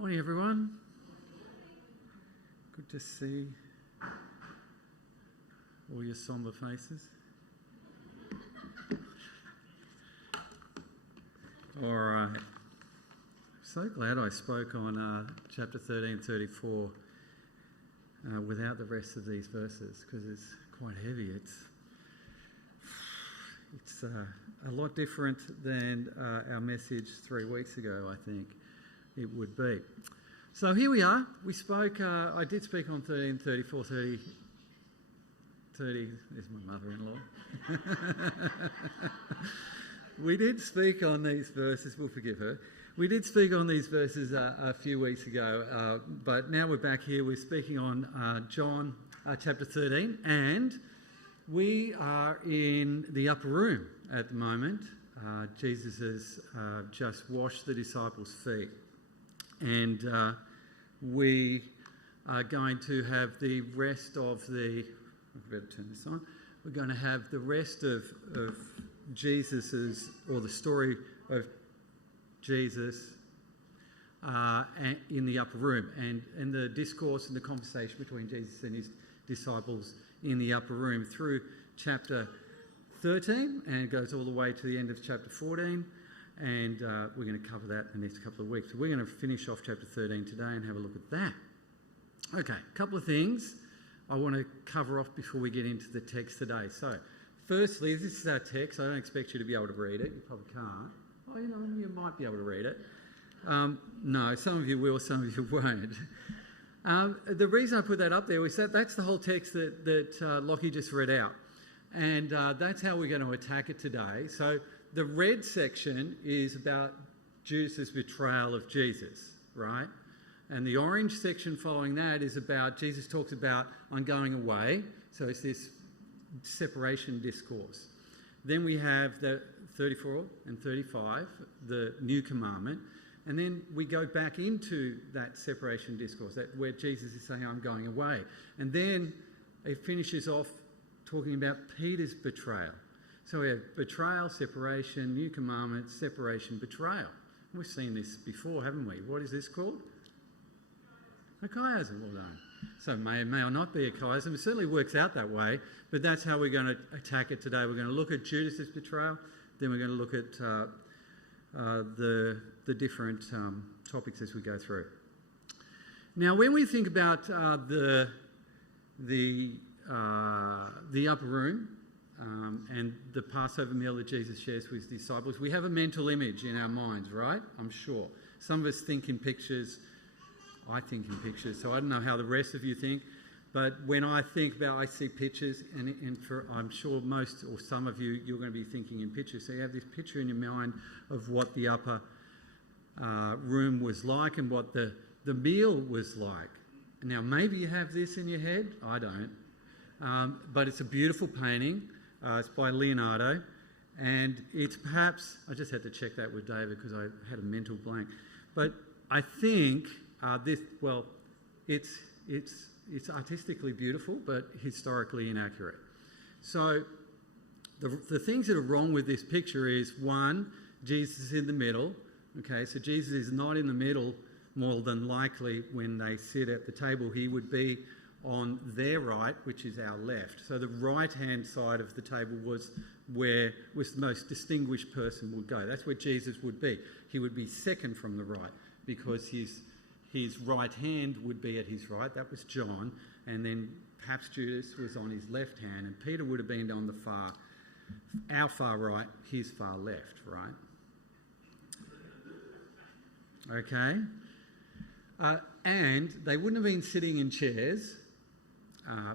Morning, everyone. Good to see all your sombre faces. All right. So glad I spoke on chapter 13:34 without the rest of these verses, because it's quite heavy. It's a lot different than our message 3 weeks ago, I think it would be. So here we are. We spoke, I did speak on 13:34, 30, there's my mother-in-law. We did speak on these verses, we'll forgive her. We did speak on these verses a few weeks ago, but now we're back here. We're speaking on John chapter 13, and we are in the upper room at the moment. Jesus has just washed the disciples' feet, and we are going to have the rest of the... I better turn this on. We're going to have the rest of Jesus's, or the story of Jesus in the upper room, and the discourse and the conversation between Jesus and his disciples in the upper room through chapter 13, and it goes all the way to the end of chapter 14, and we're going to cover that in the next couple of weeks. So we're going to finish off chapter 13 today and have a look at that. Okay, a couple of things I want to cover off before we get into the text today. So, firstly, this is our text. I don't expect you to be able to read it. You probably can't. Oh, you might be able to read it. No, some of you will, some of you won't. The reason I put that up there was that's the whole text that Lockie just read out. And that's how we're going to attack it today. So the red section is about Judas' betrayal of Jesus, right? And the orange section following that is about, Jesus talks about, I'm going away. So it's this separation discourse. Then we have the 34 and 35, the new commandment. And then we go back into that separation discourse, where Jesus is saying, I'm going away. And then it finishes off talking about Peter's betrayal. So we have betrayal, separation, new commandment, separation, betrayal. We've seen this before, haven't we? What is this called? A chiasm. Well done. So it may or not be a chiasm. It certainly works out that way, but that's how we're going to attack it today. We're going to look at Judas' betrayal, then we're going to look at the different topics as we go through. Now, when we think about the upper room and the Passover meal that Jesus shares with his disciples, we have a mental image in our minds, right? I'm sure. Some of us think in pictures. I think in pictures, so I don't know how the rest of you think, but when I think about, I see pictures, and I'm sure most or some of you, you're going to be thinking in pictures. So you have this picture in your mind of what the upper room was like and what the meal was like. Now, maybe you have this in your head. I don't. But it's a beautiful painting. It's by Leonardo, and it's perhaps, I just had to check that with David because I had a mental blank, but I think it's artistically beautiful, but historically inaccurate. So the things that are wrong with this picture is, one, Jesus is in the middle. Okay, so Jesus is not in the middle. More than likely, when they sit at the table, he would be on their right, which is our left. So the right-hand side of the table was the most distinguished person would go. That's where Jesus would be. He would be second from the right, because his right hand would be at his right. That was John. And then perhaps Judas was on his left hand. And Peter would have been on our far right, his far left, right? Okay. And they wouldn't have been sitting in chairs.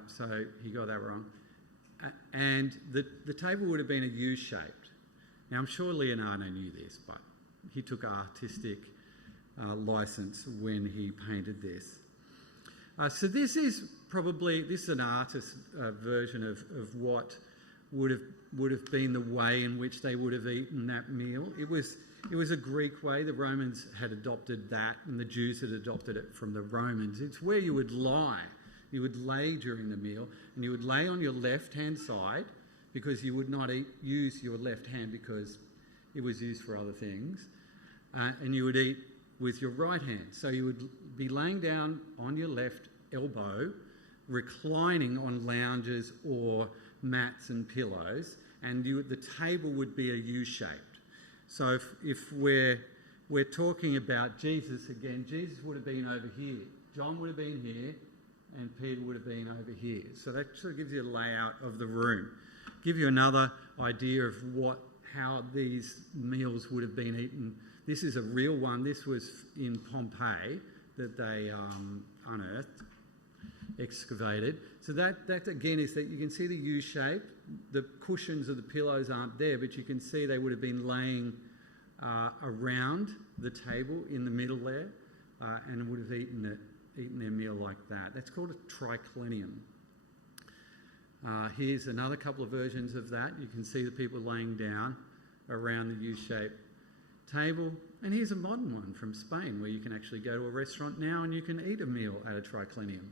So he got that wrong. And the table would have been a U-shaped. Now, I'm sure Leonardo knew this, but he took artistic license when he painted this. So this is an artist's version of what would have been the way in which they would have eaten that meal. It was a Greek way. The Romans had adopted that, and the Jews had adopted it from the Romans. It's where you would lie. You would lay during the meal, and you would lay on your left-hand side, because you would not use your left hand because it was used for other things. And you would eat with your right hand. So you would be laying down on your left elbow, reclining on lounges or mats and pillows, and the table would be a U-shaped. So if we're talking about Jesus again, Jesus would have been over here, John would have been here, and Peter would have been over here. So that sort of gives you a layout of the room. Give you another idea of how these meals would have been eaten. This is a real one. This was in Pompeii that they unearthed, excavated. So that again is that you can see the U shape. The cushions of the pillows aren't there, but you can see they would have been laying around the table in the middle there, and would have eaten their meal like that. That's called a triclinium. Here's another couple of versions of that. You can see the people laying down around the U-shaped table. And here's a modern one from Spain where you can actually go to a restaurant now and you can eat a meal at a triclinium.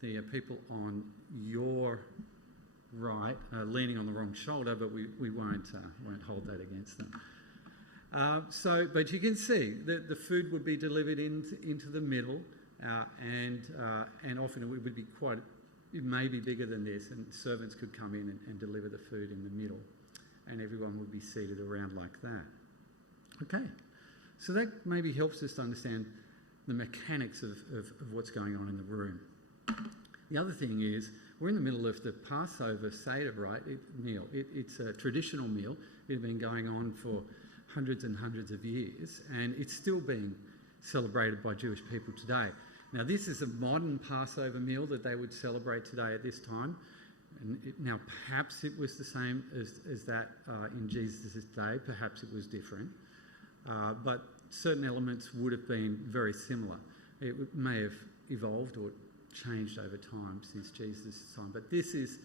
The people on your right are leaning on the wrong shoulder, but we won't hold that against them. But you can see that the food would be delivered into the middle, and often it would be it may be bigger than this, and servants could come in and deliver the food in the middle, and everyone would be seated around like that. Okay, so that maybe helps us to understand the mechanics of what's going on in the room. The other thing is, we're in the middle of the Passover Seder, right? Meal. It's a traditional meal. It had been going on for hundreds and hundreds of years, and it's still being celebrated by Jewish people today. Now, this is a modern Passover meal that they would celebrate today at this time. And now, perhaps it was the same as that in Jesus' day. Perhaps it was different. But certain elements would have been very similar. It may have evolved or changed over time since Jesus' time. But this is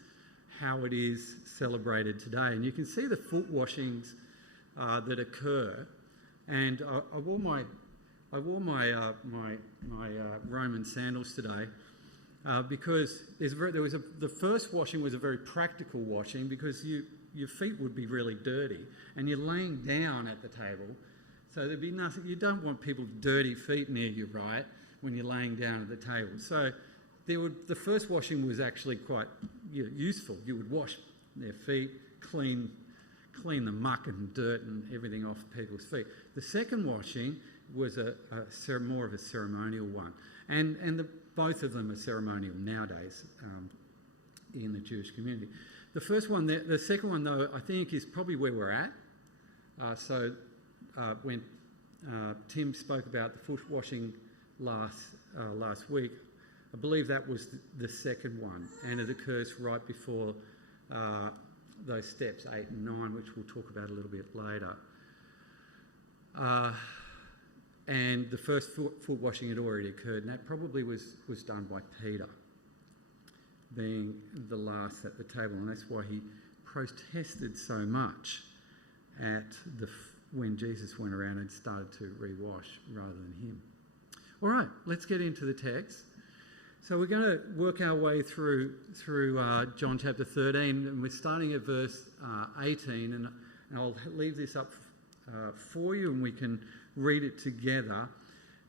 how it is celebrated today. And you can see the foot washings that occur. And I wore my Roman sandals today because the first washing was a very practical washing because your feet would be really dirty and you're laying down at the table, so there'd be nothing. You don't want people's dirty feet near you, right, when you're laying down at the table. So the first washing was actually quite useful. You would wash their feet, clean the muck and dirt and everything off people's feet. The second washing was more of a ceremonial one. And both of them are ceremonial nowadays in the Jewish community. The second one, though, I think is probably where we're at. When Tim spoke about the foot washing last week, I believe that was the second one, and it occurs right before those steps 8 and 9, which we'll talk about a little bit later. And the first foot washing had already occurred, and that probably was done by Peter, being the last at the table, and that's why he protested so much when Jesus went around and started to rewash rather than him. All right, let's get into the text. So we're going to work our way through John chapter 13, and we're starting at verse 18, and I'll leave this up for you, and we can read it together.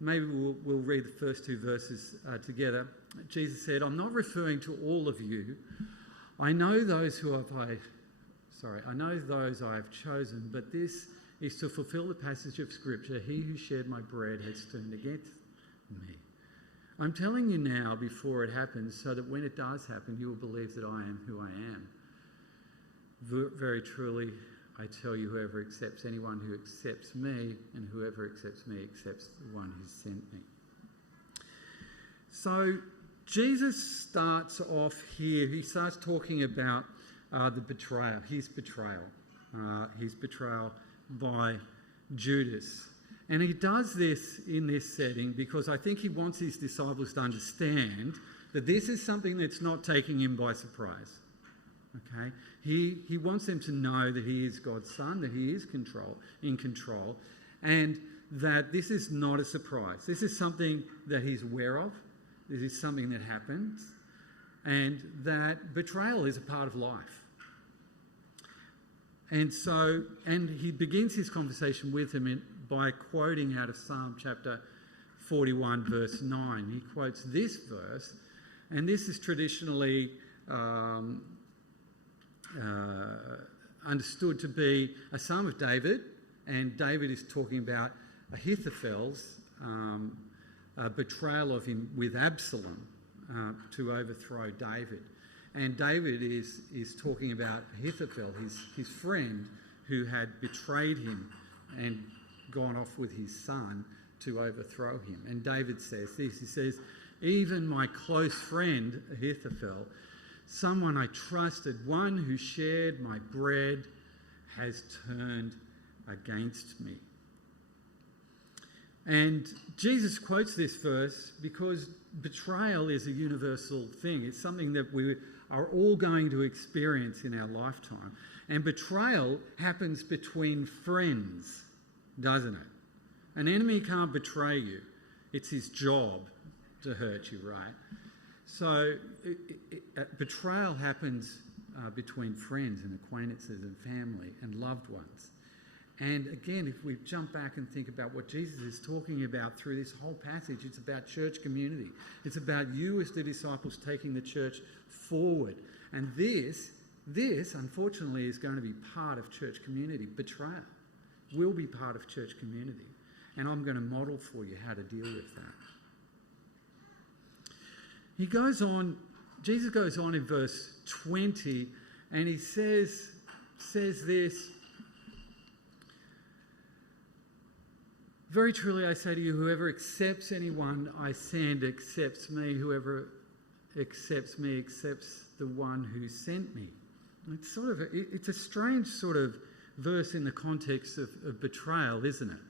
Maybe we'll read the first two verses together. Jesus said, "I'm not referring to all of you. I know those I have chosen, but this is to fulfill the passage of Scripture. He who shared my bread has turned against me. I'm telling you now before it happens, so that when it does happen, you will believe that I am who I am. Very truly, I tell you, whoever accepts anyone who accepts me, and whoever accepts me accepts the one who sent me." So Jesus starts off here. He starts talking about his betrayal by Judas. And he does this in this setting because I think he wants his disciples to understand that this is something that's not taking him by surprise. Okay? He wants them to know that he is God's son, that he is in control, and that this is not a surprise. This is something that he's aware of. This is something that happens, and that betrayal is a part of life. And he begins his conversation with him by quoting out of Psalm chapter 41 verse 9. He quotes this verse, and this is traditionally understood to be a Psalm of David, and David is talking about Ahithophel's betrayal of him with Absalom to overthrow David. And David is talking about Ahithophel, his friend, who had betrayed him and gone off with his son to overthrow him. And David says this, he says, "Even my close friend Ahithophel, someone I trusted, one who shared my bread, has turned against me." And Jesus quotes this verse because betrayal is a universal thing. It's something that we are all going to experience in our lifetime. And betrayal happens between friends, doesn't it? An enemy can't betray you. It's his job to hurt you, right? So betrayal happens between friends and acquaintances and family and loved ones. And again, if we jump back and think about what Jesus is talking about through this whole passage, it's about church community. It's about you as the disciples taking the church forward. And this unfortunately, is going to be part of church community. Betrayal will be part of church community. And I'm going to model for you how to deal with that. Jesus goes on in verse 20, and he says this, "Very truly I say to you, whoever accepts anyone I send accepts me. Whoever accepts me accepts the one who sent me." It's a strange sort of verse in the context of betrayal, isn't it?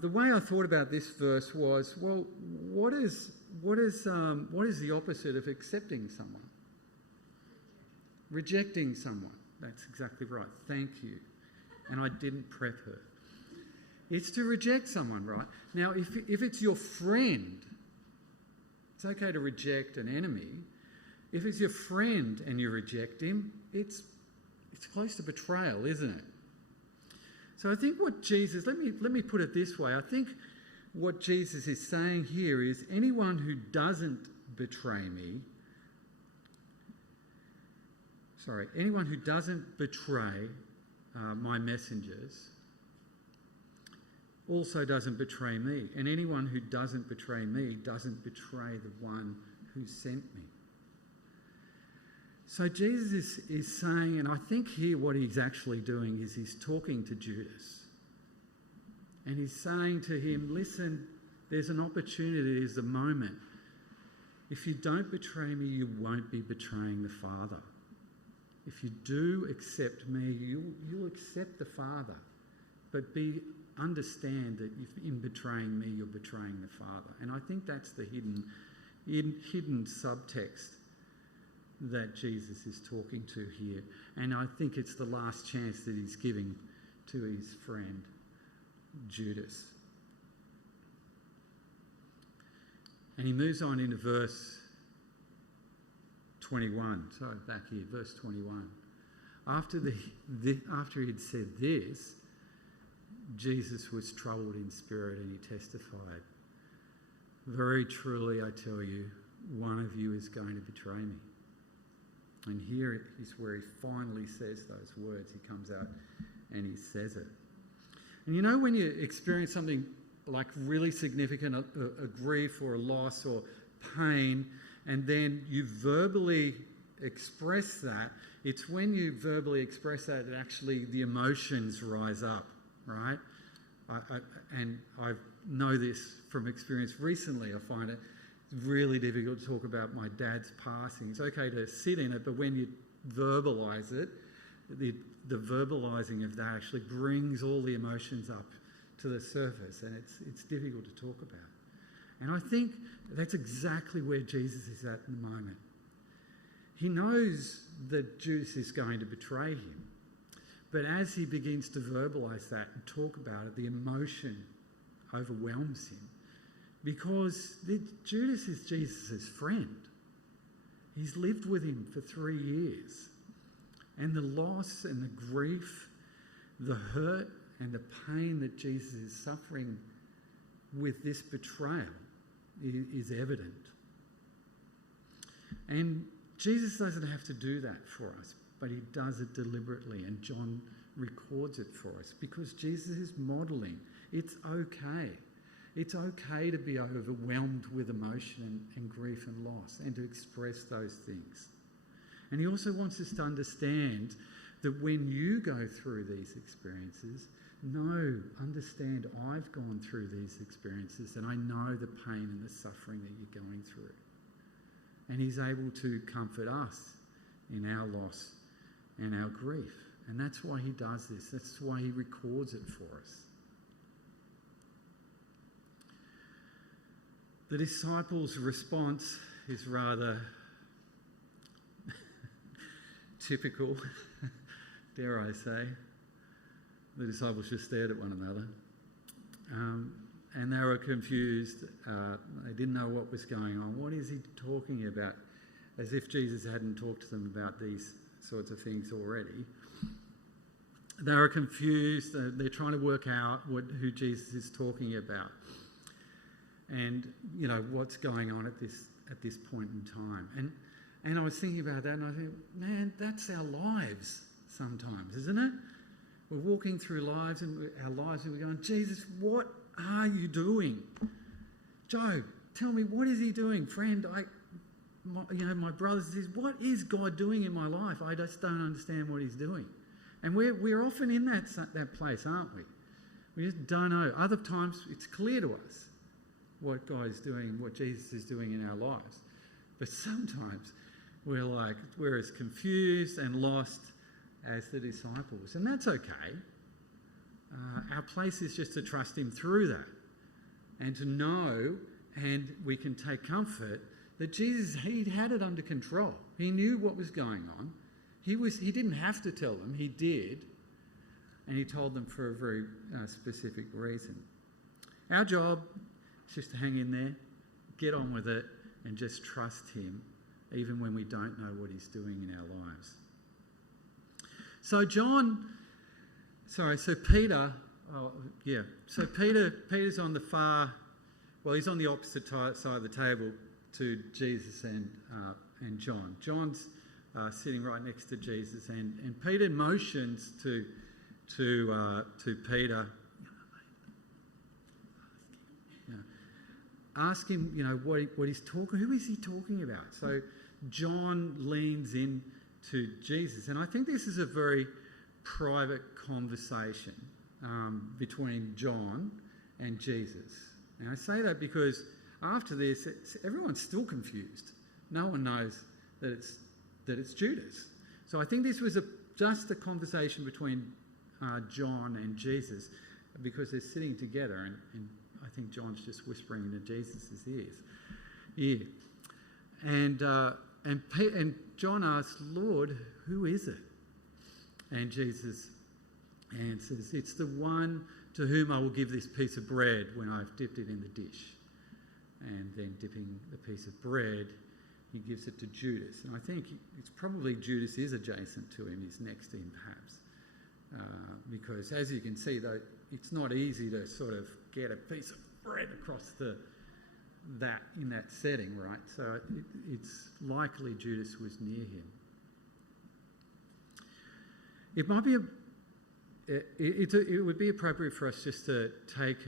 The way I thought about this verse was, well, what is the opposite of accepting someone? Rejecting someone. That's exactly right. Thank you. And I didn't prep her. It's to reject someone, right? Now, if it's your friend, it's okay to reject an enemy. If it's your friend and you reject him, it's close to betrayal, isn't it? So I think what Jesus, let me put it this way. I think what Jesus is saying here is anyone who doesn't betray my messengers also doesn't betray me. And anyone who doesn't betray me doesn't betray the one who sent me. So Jesus is saying, and I think here what he's actually doing is he's talking to Judas. And he's saying to him, listen, there's an opportunity, there's a moment. If you don't betray me, you won't be betraying the Father. If you do accept me, you'll accept the Father. But understand that if in betraying me, you're betraying the Father. And I think that's the hidden subtext that Jesus is talking to here. And I think it's the last chance that he's giving to his friend Judas. And he moves on into verse 21. Sorry, back here, verse 21. After he'd said this, Jesus was troubled in spirit and he testified, "Very truly I tell you, one of you is going to betray me." And here is where he finally says those words. He comes out and he says it. And you know when you experience something like really significant, a grief or a loss or pain, and then you verbally express that, it's when you verbally express that actually the emotions rise up, right? I know this from experience recently. I find it really difficult to talk about my dad's passing. It's okay to sit in it, but when you verbalise it, the verbalising of that actually brings all the emotions up to the surface, and it's difficult to talk about. And I think that's exactly where Jesus is at the moment. He knows that Judas is going to betray him, but as he begins to verbalise that and talk about it, the emotion overwhelms him. Because Judas is Jesus' friend. He's lived with him for 3 years. And the loss and the grief, the hurt and the pain that Jesus is suffering with this betrayal is evident. And Jesus doesn't have to do that for us, but he does it deliberately, and John records it for us because Jesus is modelling. It's okay. It's okay to be overwhelmed with emotion and grief and loss and to express those things. And he also wants us to understand that when you go through these experiences, understand I've gone through these experiences and I know the pain and the suffering that you're going through. And he's able to comfort us in our loss and our grief. And that's why he does this. That's why he records it for us. The disciples' response is rather typical, dare I say. The disciples just stared at one another. And they were confused. They didn't know what was going on. What is he talking about? As if Jesus hadn't talked to them about these sorts of things already. They were confused. They're trying to work out who Jesus is talking about. And, what's going on at this point in time. And I was thinking about that and I think, man, that's our lives sometimes, isn't it? We're walking through our lives and we're going, Jesus, what are you doing? Joe, tell me, what is he doing? Friend, my brothers and sisters, what is God doing in my life? I just don't understand what he's doing. And we're often in that place, aren't we? We just don't know. Other times it's clear to us what God is doing, what Jesus is doing in our lives. But sometimes we're as confused and lost as the disciples. And that's okay. Our place is just to trust him through that and to know, and we can take comfort that Jesus, he'd had it under control. He knew what was going on. He didn't have to tell them. He did. And he told them for a very specific reason. Our job is just to hang in there, get on with it, and just trust him, even when we don't know what he's doing in our lives. So Peter's on the he's on the opposite side of the table to Jesus and John. John's sitting right next to Jesus, and Peter motions to Peter, ask him, what he's talking. Who is he talking about? So John leans in to Jesus, and I think this is a very private conversation between John and Jesus. And I say that because after this, everyone's still confused. No one knows that it's Judas. So I think this was just a conversation between John and Jesus, because they're sitting together, and I think John's just whispering into Jesus' ears. Yeah. And John asks, Lord, who is it? And Jesus answers, it's the one to whom I will give this piece of bread when I've dipped it in the dish. And then dipping the piece of bread, he gives it to Judas. And I think it's probably Judas is adjacent to him, he's next to him perhaps. Because as you can see, though, it's not easy to sort of get a piece of bread across in that setting, right? So it's likely Judas was near him. It might be it would be appropriate for us just to take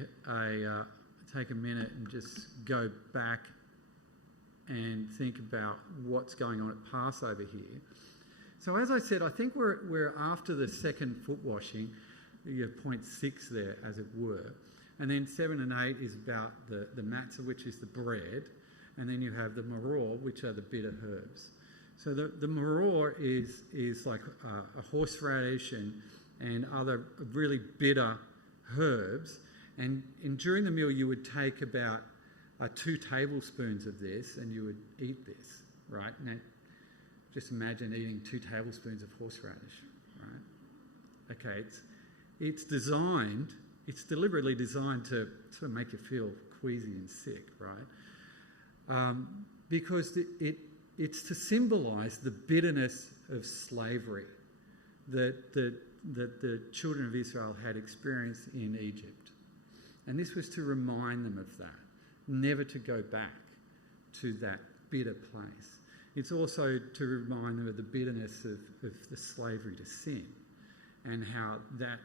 a minute and just go back and think about what's going on at Passover here. So as I said, I think we're after the second foot washing. You have point 6 there, as it were. And then 7 and 8 is about the matzah, which is the bread. And then you have the maror, which are the bitter herbs. So the maror is like a horseradish and other really bitter herbs. And during the meal, you would take about 2 tablespoons of this and you would eat this, right? Now, just imagine eating 2 tablespoons of horseradish, right? Okay, it's deliberately designed to make you feel queasy and sick, right? Because it's to symbolise the bitterness of slavery that that the children of Israel had experienced in Egypt. And this was to remind them of that, never to go back to that bitter place. It's also to remind them of the bitterness of the slavery to sin and how that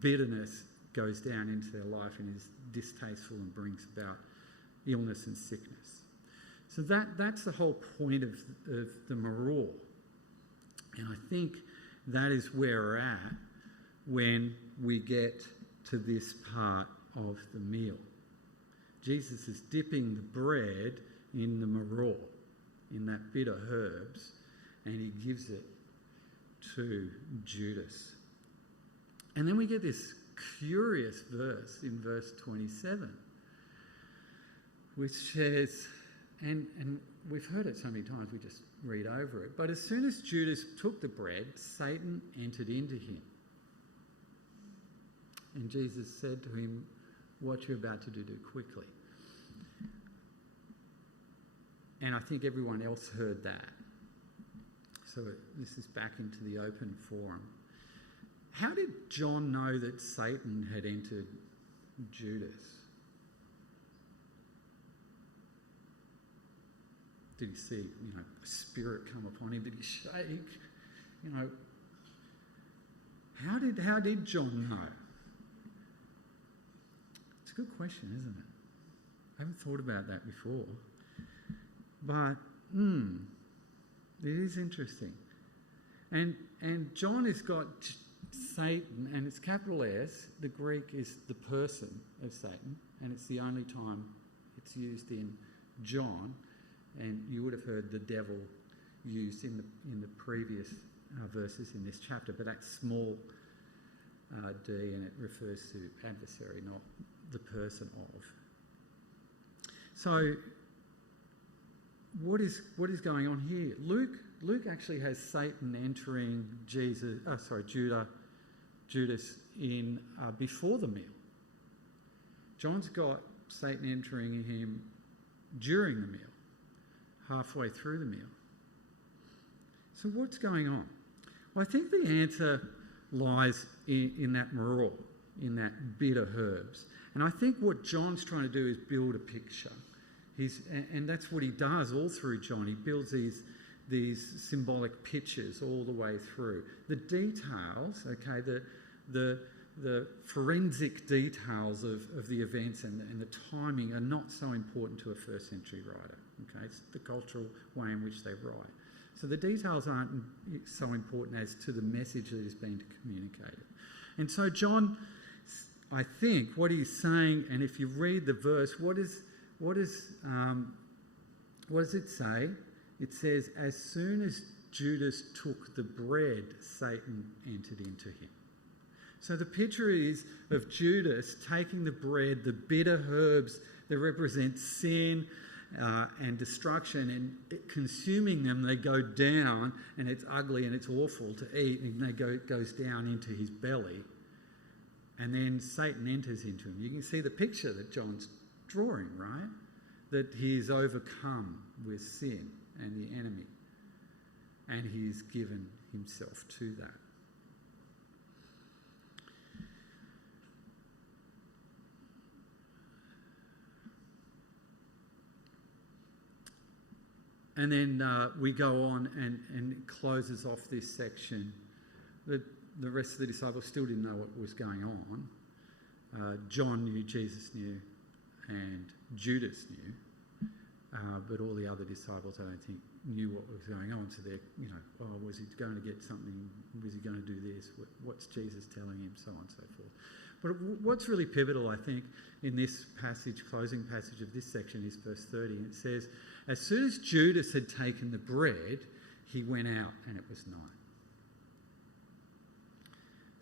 bitterness goes down into their life and is distasteful and brings about illness and sickness. So that's the whole point of the maror. And I think that is where we're at when we get to this part of the meal. Jesus is dipping the bread in the maror, in that bitter herbs, and he gives it to Judas. And then we get this curious verse in verse 27, which says, and we've heard it so many times we just read over it, but as soon as Judas took the bread, Satan entered into him. And Jesus said to him, "What you're about to do quickly." And I think everyone else heard that. So this is back into the open forum. How did John know that Satan had entered Judas? Did he see, a spirit come upon him? Did he shake? How did John know? It's a good question, isn't it? I haven't thought about that before. But, it is interesting. And John has got Satan, and it's capital S. The Greek is the person of Satan, and it's the only time it's used in John. And you would have heard the devil used in the previous verses in this chapter, but that's small d, and it refers to adversary, not the person of. So, what is going on here? Luke actually has Satan entering Judas in before the meal. John's got Satan entering him during the meal, halfway through the meal. So what's going on? Well, I think the answer lies in that maror, in that bitter herbs. And I think what John's trying to do is build a picture. And that's what he does all through John. He builds these symbolic pictures all the way through. The details, okay, the forensic details of the events and the timing are not so important to a first century writer. Okay, it's the cultural way in which they write. So the details aren't so important as to the message that is being communicated. And so John, I think what he's saying, and if you read the verse, what does it say? It says, as soon as Judas took the bread, Satan entered into him. So the picture is of Judas taking the bread, the bitter herbs that represent sin and destruction, and consuming them. They go down, and it's ugly and it's awful to eat, and it goes down into his belly. And then Satan enters into him. You can see the picture that John's drawing, right? That he's overcome with sin and the enemy, and he's given himself to that. And then we go on and it closes off this section. The rest of the disciples still didn't know what was going on. John knew, Jesus knew, and Judas knew. But all the other disciples, I don't think, knew what was going on. So they're, was he going to get something? Was he going to do this? What's Jesus telling him? So on and so forth. But what's really pivotal, I think, in this passage, closing passage of this section, is verse 30. And it says, as soon as Judas had taken the bread, he went out, and it was night.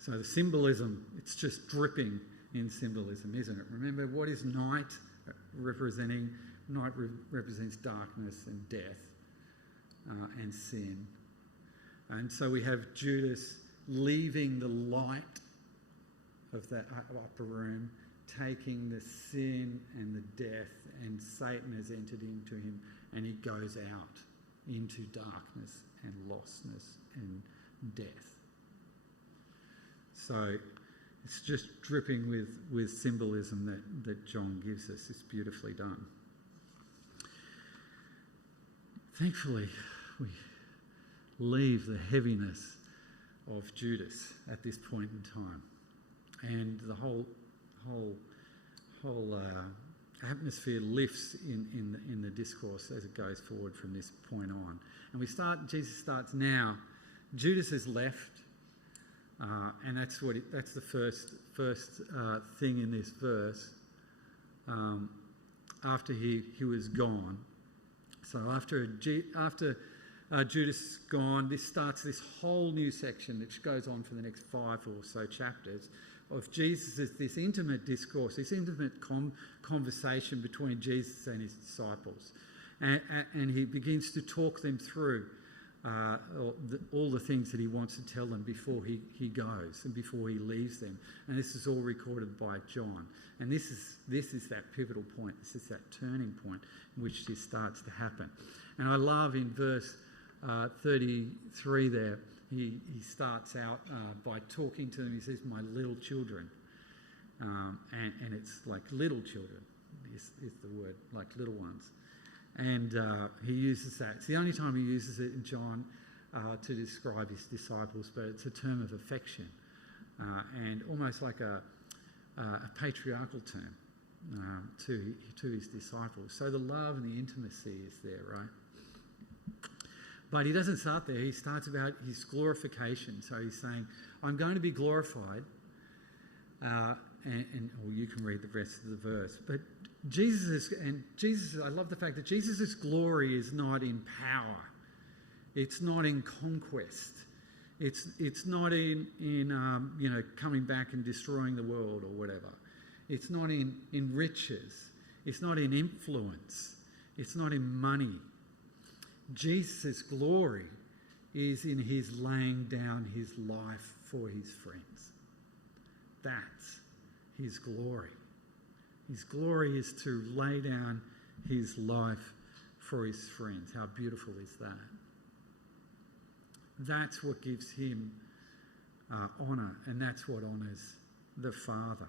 So the symbolism, it's just dripping in symbolism, isn't it? Remember, what is night representing? Night represents darkness and death and sin. And so we have Judas leaving the light of that upper room, taking the sin and the death, and Satan has entered into him, and he goes out into darkness and lostness and death. So it's just dripping with symbolism that John gives us. It's beautifully done. Thankfully, we leave the heaviness of Judas at this point in time, and the whole atmosphere lifts in the discourse as it goes forward from this point on. And Jesus starts now. Judas has left, and that's the first thing in this verse. After he was gone, so after Judas is gone, this starts this whole new section which goes on for the next 5 or so chapters of Jesus' this intimate discourse, this intimate conversation between Jesus and his disciples. And he begins to talk them through all the things that he wants to tell them before he goes and before he leaves them. And this is all recorded by John. And this is that pivotal point. This is that turning point in which this starts to happen. And I love in verse 33 there, he starts out by talking to them. He says, "My little children." And it's like little children is the word, like little ones. And he uses that. It's the only time he uses it in John to describe his disciples, but it's a term of affection and almost like a patriarchal term to his disciples. So the love and the intimacy is there, right? But he doesn't start there. He starts about his glorification. So he's saying, "I'm going to be glorified." Or you can read the rest of the verse. But I love the fact that Jesus' glory is not in power. It's not in conquest. It's not in coming back and destroying the world or whatever. It's not in riches. It's not in influence. It's not in money. Jesus' glory is in his laying down his life for his friends. That's his glory. His glory is to lay down his life for his friends. How beautiful is that? That's what gives him honour, and that's what honours the Father.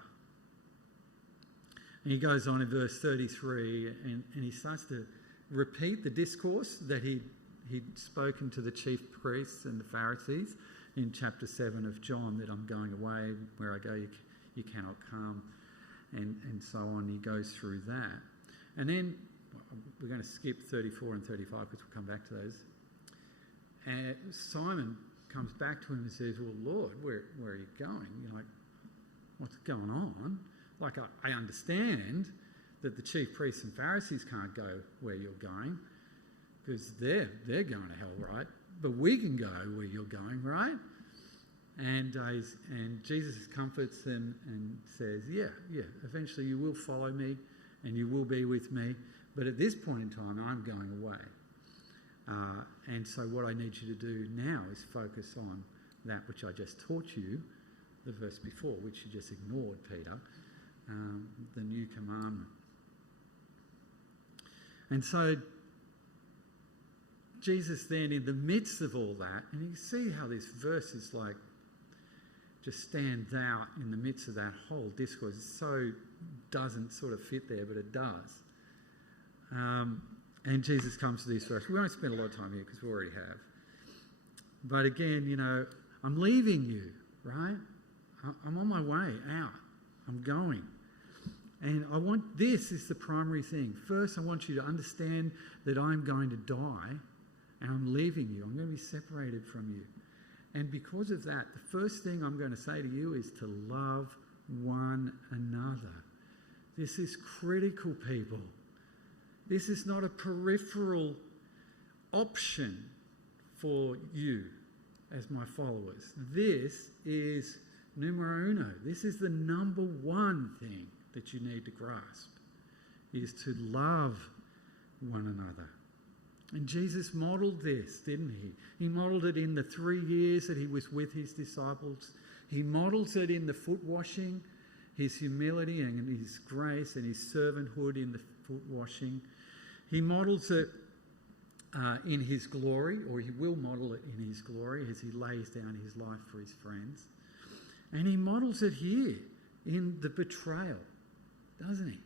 And he goes on in verse 33, and he starts to repeat the discourse that he'd spoken to the chief priests and the Pharisees in chapter 7 of John, that I'm going away, where I go you cannot come, and so on. He goes through that. And then we're going to skip 34 and 35 because we'll come back to those. And Simon comes back to him and says, "Well, Lord, where are you going? You're like, what's going on? Like, I understand that the chief priests and Pharisees can't go where you're going because they're going to hell, right? But we can go where you're going, right?" And Jesus comforts them and says, yeah, eventually you will follow me and you will be with me. But at this point in time, I'm going away. And so what I need you to do now is focus on that which I just taught you, the verse before, which you just ignored, Peter, the new commandment. And so Jesus then, in the midst of all that, and you see how this verse is like, just stands out in the midst of that whole discourse. It so doesn't sort of fit there, but it does. And Jesus comes to this verse. We won't spend a lot of time here because we already have. But again, I'm leaving you, right? I'm on my way out. I'm going. And this is the primary thing. First, I want you to understand that I'm going to die and I'm leaving you. I'm going to be separated from you. And because of that, the first thing I'm going to say to you is to love one another. This is critical, people. This is not a peripheral option for you as my followers. This is numero uno. This is the number one thing that you need to grasp, is to love one another. And Jesus modelled this, didn't he? He modelled it in the 3 years that he was with his disciples. He models it in the foot washing, his humility and his grace and his servanthood in the foot washing. He models it in his glory, or he will model it in his glory as he lays down his life for his friends. And he models it here in the betrayal, doesn't he?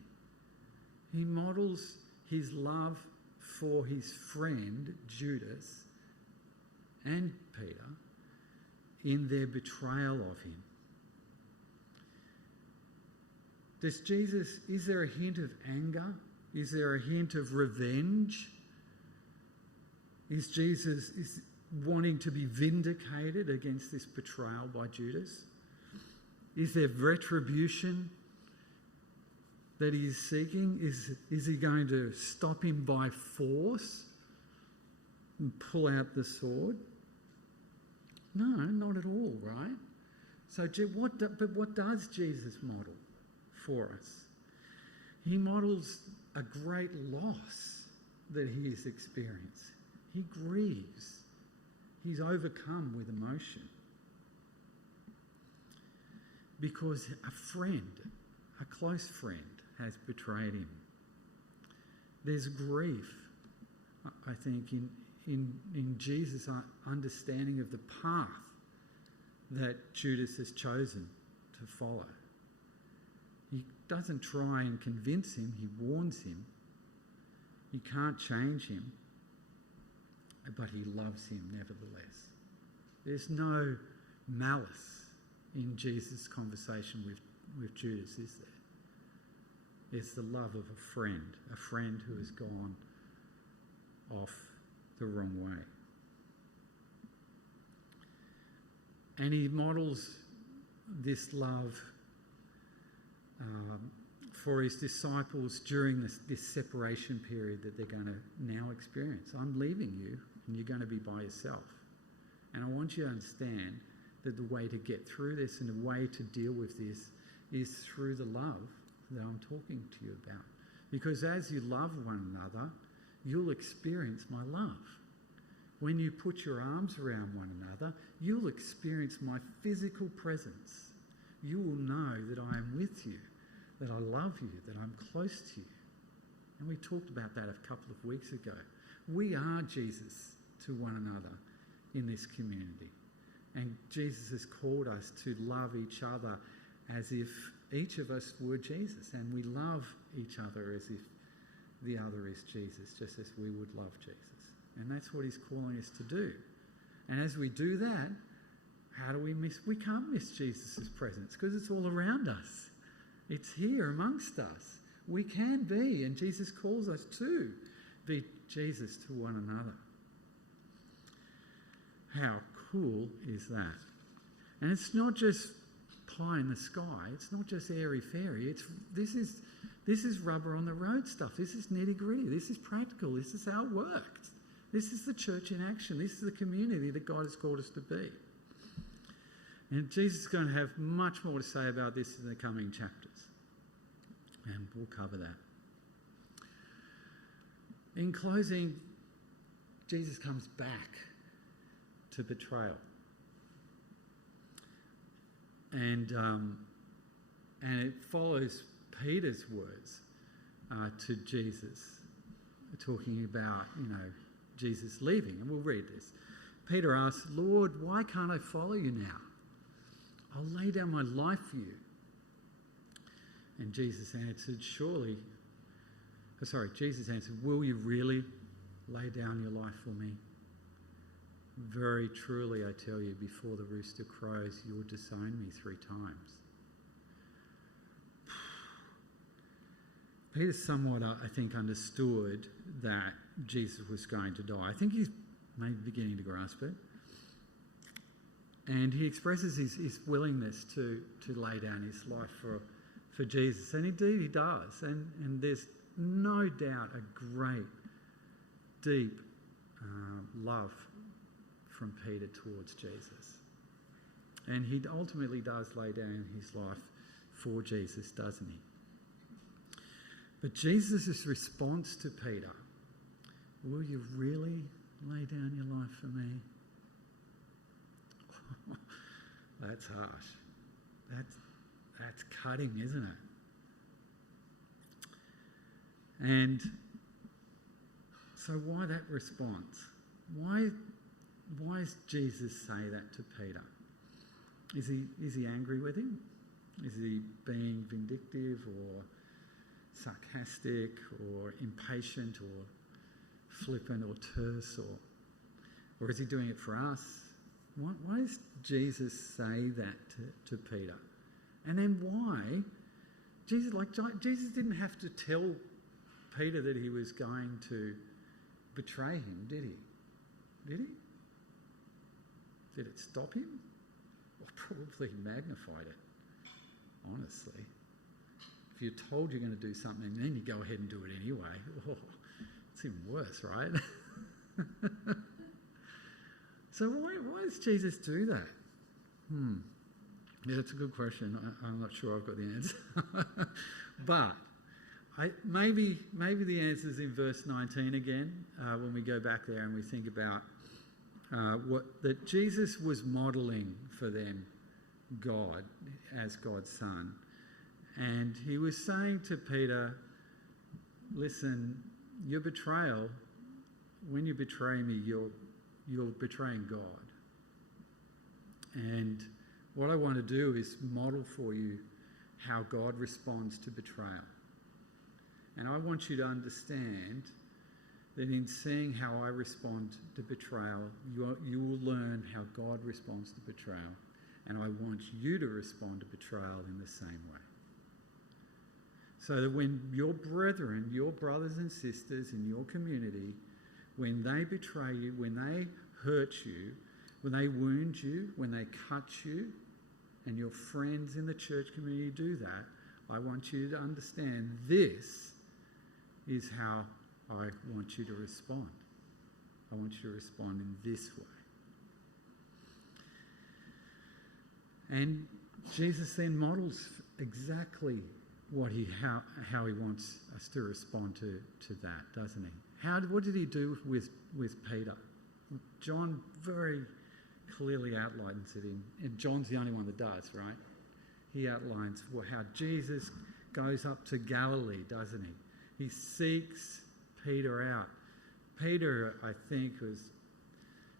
He models his love for his friend Judas and Peter in their betrayal of him. Is there a hint of anger? Is there a hint of revenge? Is Jesus wanting to be vindicated against this betrayal by Judas? Is there retribution that he is seeking? Is he going to stop him by force and pull out the sword? No, not at all, right? So what does Jesus model for us? He models a great loss that he has experienced. He grieves. He's overcome with emotion. Because a friend, a close friend, has betrayed him. There's grief, I think, in Jesus' understanding of the path that Judas has chosen to follow. He doesn't try and convince him, he warns him. He can't change him, but he loves him nevertheless. There's no malice in Jesus' conversation with Judas, is there? It's the love of a friend who has gone off the wrong way. And he models this love for his disciples during this separation period that they're going to now experience. I'm leaving you and you're going to be by yourself. And I want you to understand that the way to get through this and the way to deal with this is through the love that I'm talking to you about. Because as you love one another, you'll experience my love. When you put your arms around one another, you'll experience my physical presence. You will know that I am with you, that I love you, that I'm close to you. And we talked about that a couple of weeks ago. We are Jesus to one another in this community. And Jesus has called us to love each other as if each of us were Jesus. And we love each other as if the other is Jesus, just as we would love Jesus. And that's what he's calling us to do. And as we do that, we can't miss Jesus' presence because it's all around us. It's here amongst us. We can be, and Jesus calls us to be Jesus to one another. How cool is that? And it's not just pie in the sky. It's not just airy-fairy. This is rubber on the road stuff. This is nitty-gritty. This is practical. This is how it works. This is the church in action. This is the community that God has called us to be. And Jesus is going to have much more to say about this in the coming chapters. And we'll cover that. In closing, Jesus comes back to betrayal. And it follows Peter's words to Jesus, talking about, Jesus leaving. And we'll read this. Peter asks, Lord, why can't I follow you now? I'll lay down my life for you. And Jesus answered, will you really lay down your life for me? Very truly, I tell you, before the rooster crows, you will disown me 3 times. Peter somewhat, I think, understood that Jesus was going to die. I think he's maybe beginning to grasp it. And he expresses his willingness to lay down his life for Jesus. And indeed he does. And there's no doubt a great, deep love from Peter towards Jesus. And he ultimately does lay down his life for Jesus, doesn't he? But Jesus' response to Peter, will you really lay down your life for me? That's harsh. That's cutting, isn't it? And so why that response? Why does Jesus say that to Peter? Is he angry with him? Is he being vindictive or sarcastic or impatient or flippant or terse, or is he doing it for us? Why does Jesus say that to Peter? And then why? Jesus didn't have to tell Peter that he was going to betray him, did he? Did he? Did it stop him? Or probably magnified it, honestly. If you're told you're going to do something and then you go ahead and do it anyway, it's even worse, right? So why does Jesus do that? Yeah, that's a good question. I'm not sure I've got the answer. But maybe the answer is in verse 19 again, when we go back there and we think about that Jesus was modelling for them God as God's Son. And he was saying to Peter, listen, your betrayal, when you betray me, you're betraying God. And what I want to do is model for you how God responds to betrayal. And I want you to understand that in seeing how I respond to betrayal, you will learn how God responds to betrayal. And I want you to respond to betrayal in the same way. So that when your brethren, your brothers and sisters in your community, when they betray you, when they hurt you, when they wound you, when they cut you, and your friends in the church community do that, I want you to understand this is how I want you to respond. I want you to respond in this way. And Jesus then models exactly how he wants us to respond to that, doesn't he? What did he do with Peter? John very clearly outlines it and John's the only one that does, right? He outlines how Jesus goes up to Galilee, doesn't he? He seeks Peter out. Peter, I think, was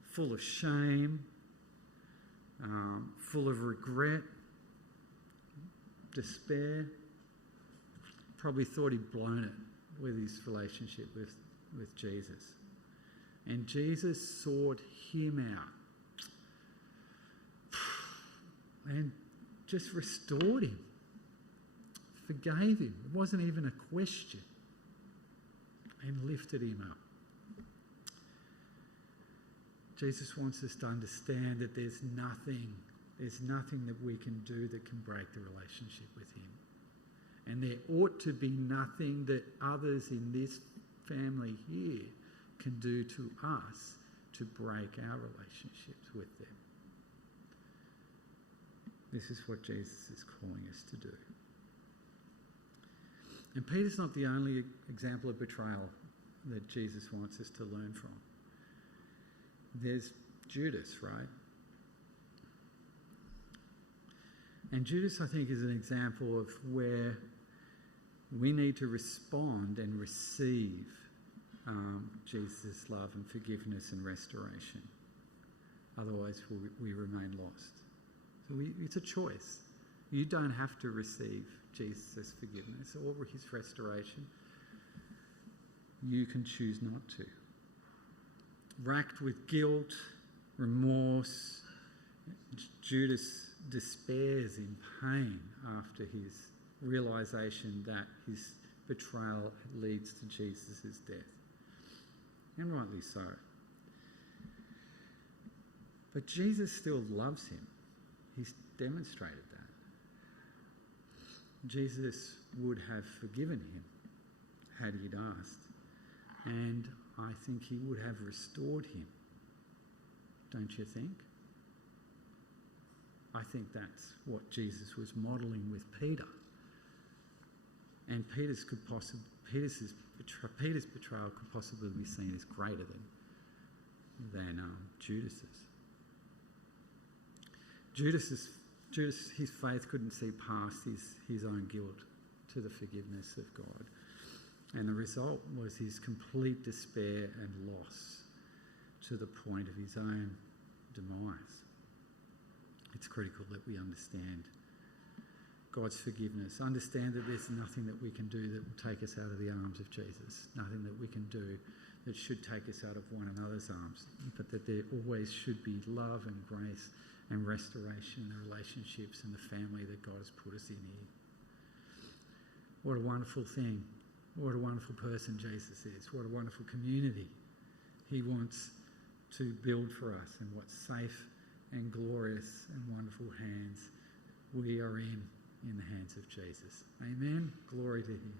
full of shame, full of regret, despair. Probably thought he'd blown it with his relationship with Jesus. And Jesus sought him out and just restored him, forgave him. It wasn't even a question, and lifted him up. Jesus wants us to understand that there's nothing that we can do that can break the relationship with him. And there ought to be nothing that others in this family here can do to us to break our relationships with them. This is what Jesus is calling us to do. And Peter's not the only example of betrayal that Jesus wants us to learn from. There's Judas, right? And Judas, I think, is an example of where we need to respond and receive Jesus' love and forgiveness and restoration. Otherwise, we remain lost. So it's a choice. You don't have to receive Jesus' forgiveness or his restoration. You can choose not to. Racked with guilt, remorse, Judas despairs in pain after his realisation that his betrayal leads to Jesus' death. And rightly so. But Jesus still loves him. He's demonstrated that. Jesus would have forgiven him had he asked. And I think he would have restored him. Don't you think? I think that's what Jesus was modelling with Peter. And Peter's betrayal could possibly be seen as greater than Judas's. Judas, his faith couldn't see past his own guilt to the forgiveness of God. And the result was his complete despair and loss to the point of his own demise. It's critical that we understand God's forgiveness. Understand that there's nothing that we can do that will take us out of the arms of Jesus. Nothing that we can do that should take us out of one another's arms. But that there always should be love and grace and restoration in the relationships and the family that God has put us in here. What a wonderful thing. What a wonderful person Jesus is. What a wonderful community he wants to build for us, and what safe and glorious and wonderful hands we are in the hands of Jesus. Amen. Glory to him.